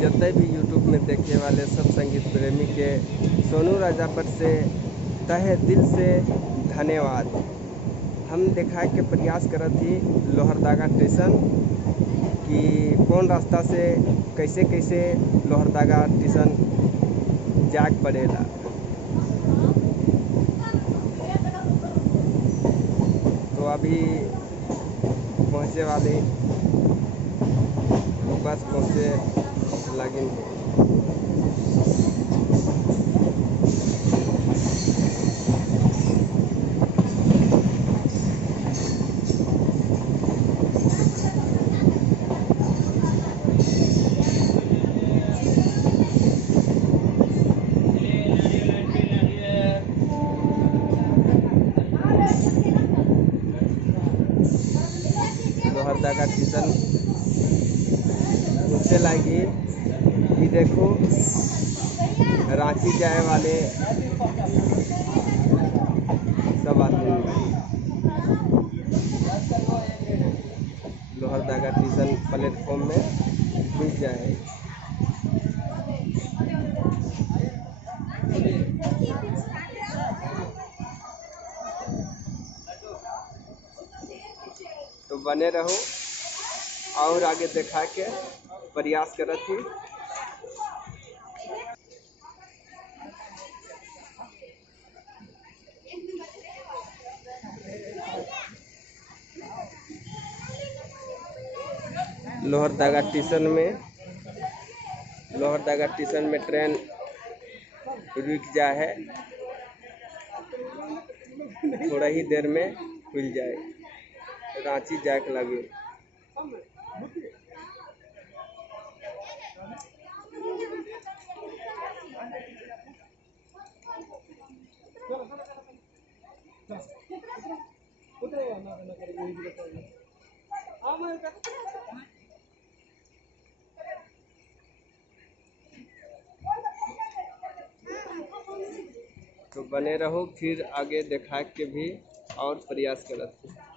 जितने भी यूट्यूब में देखे वाले सब संगीत प्रेमी के सोनू राजापट से तहे दिल से धन्यवाद। हम दिखाए के प्रयास करत थी लोहरदगा स्टेशन कि कौन रास्ता से कैसे कैसे लोहरदगा स्टेशन जाग पड़ेला। तो अभी पहुँचे वाले बस पहुँचे लगिन है। लोहरदगा स्टेशन उससे लगी कि देखो रांची जाए वाले सब आदमी लोहरदगा स्टेशन प्लेटफॉर्म में घुस जाए। तो बने रहो और आगे दिखा के प्रयास करत थी। लोहरदगा स्टेशन में ट्रेन रुक जा है, थोड़ा ही देर में खुल जाए, रांची जाके लगे। तो बने रहो, फिर आगे दिखा के भी और प्रयास करते हैं।